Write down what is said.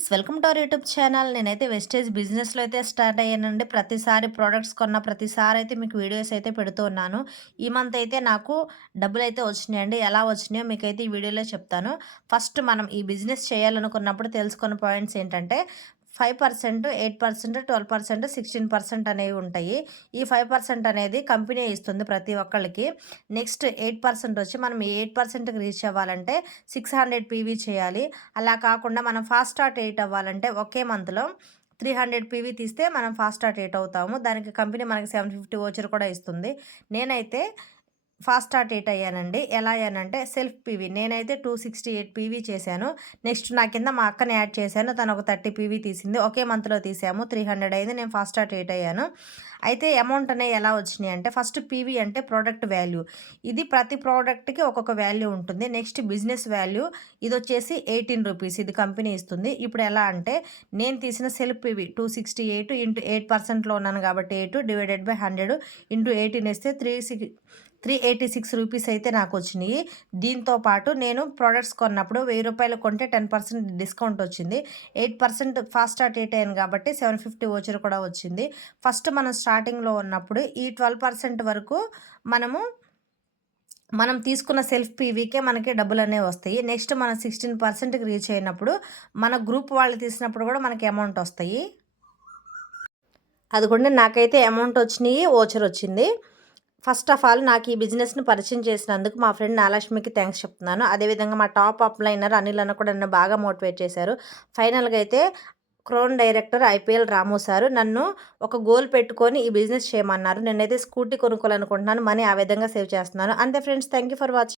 Friends, welcome to our YouTube channel. నేనైతే wastage బిజినెస్లో అయితే స్టార్ట్ అయ్యానండి. ప్రతిసారి ప్రోడక్ట్స్ కొన్న ప్రతిసారి అయితే మీకు వీడియోస్ అయితే పెడుతూ ఉన్నాను. ఈ మంత్ అయితే నాకు డబ్బులు అయితే వచ్చినాయండి. ఎలా వచ్చినాయో మీకైతే ఈ వీడియోలో చెప్తాను. ఫస్ట్ మనం ఈ బిజినెస్ చేయాలనుకున్నప్పుడు తెలుసుకున్న పాయింట్స్ ఏంటంటే 5%, 8%, 12%, 16% అనేవి ఉంటాయి. ఈ 5% అనేది కంపెనీ ఇస్తుంది ప్రతి ఒక్కళ్ళకి. నెక్స్ట్ 8% వచ్చి మనం ఈ 8%కి రీచ్ అవ్వాలంటే 600 పీవీ చేయాలి. అలా కాకుండా మనం ఫాస్ట్ స్టార్ట్ 8 అవ్వాలంటే ఒకే మంత్లో 300 పీవీ తీస్తే మనం ఫాస్ట్ స్టార్ట్ 8 అవుతాము. దానికి కంపెనీ మనకి 750 వోచర్ కూడా ఇస్తుంది. నేనైతే ఫాస్ట్ స్టార్ట్ 8 అయ్యానండి. ఎలా అయ్యానంటే సెల్ఫ్ పీవీ నేనైతే 268 పీవీ చేశాను. నెక్స్ట్ నా కింద మా అక్కని యాడ్ చేశాను. తను ఒక 30 పీవీ తీసింది. ఒకే మంత్లో తీసాము. 300 అయింది. నేను ఫాస్ట్ స్టార్ట్ 8 అయ్యాను. అయితే అమౌంట్ అనేవి ఎలా వచ్చినాయి అంటే ఫస్ట్ పీవీ అంటే ప్రోడక్ట్ వాల్యూ. ఇది ప్రతి ప్రోడక్ట్‌కి ఒక్కొక్క వాల్యూ ఉంటుంది. నెక్స్ట్ బిజినెస్ వాల్యూ ఇదొచ్చేసి 18 రూపీస్. ఇది కంపెనీ ఇస్తుంది. ఇప్పుడు ఎలా అంటే నేను తీసిన సెల్ఫ్ పీవీ 268 ఇంటూ 8%లో ఉన్నాను కాబట్టి 8 డివైడెడ్ బై 100 ఇంటూ 18 ఏస్తే 386 రూపీస్ అయితే నాకు వచ్చినాయి. దీంతో పాటు నేను ప్రోడక్ట్స్ కొన్నప్పుడు ₹1000 కొంటే 10% డిస్కౌంట్ వచ్చింది. 8% ఫాస్ట్ స్టార్ట్ 8 అయ్యాను కాబట్టి 750 వోచర్ కూడా వచ్చింది. ఫస్ట్ మనం స్టార్టింగ్‌లో ఉన్నప్పుడు ఈ 12% వరకు మనం తీసుకున్న సెల్ఫ్ పీవీకే మనకి డబ్బులనేవి వస్తాయి. నెక్స్ట్ మనం 16%కి రీచ్ అయినప్పుడు మన గ్రూప్ వాళ్ళు తీసినప్పుడు కూడా మనకి అమౌంట్ వస్తాయి. అదిగోండి నాకైతే అమౌంట్ వచ్చినాయి, వోచర్ వచ్చింది. ఫస్ట్ ఆఫ్ ఆల్ నాకు ఈ బిజినెస్‌ని పరిచయం చేసినందుకు మా ఫ్రెండ్ నాగలక్ష్మికి థ్యాంక్స్ చెప్తున్నాను. అదేవిధంగా మా టాప్ అప్‌లైనర్ అనిల్ అన్న కూడా నన్ను బాగా మోటివేట్ చేశారు. ఫైనల్‌గా అయితే క్రౌన్ డైరెక్టర్ ఐపీఎల్ రాము సారు నన్ను ఒక గోల్ పెట్టుకొని ఈ బిజినెస్ చేయమన్నారు. నేనైతే స్కూటీ కొనుక్కోవాలనుకుంటున్నాను. మనీ ఆ విధంగా సేవ్ చేస్తున్నాను. అంతే friends, thank you for watching.